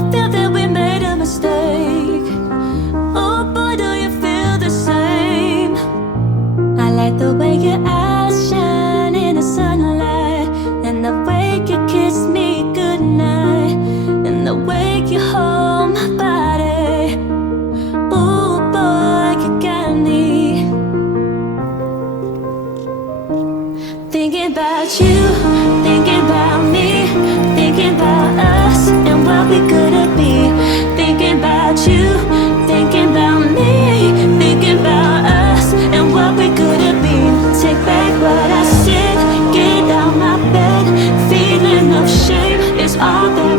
I feel that we made a mistake. Oh boy, do you feel the same? I like the way your eyes shine in the sunlight, and the way you kiss me goodnight, and the way you hold my body. Oh boy, you got me thinking about you, thinking about me, thinking about us and what we could be. Thinking about you, thinking about me, thinking about us and what we could be. Take back what I said, get out my bed. Feeling of shame is all that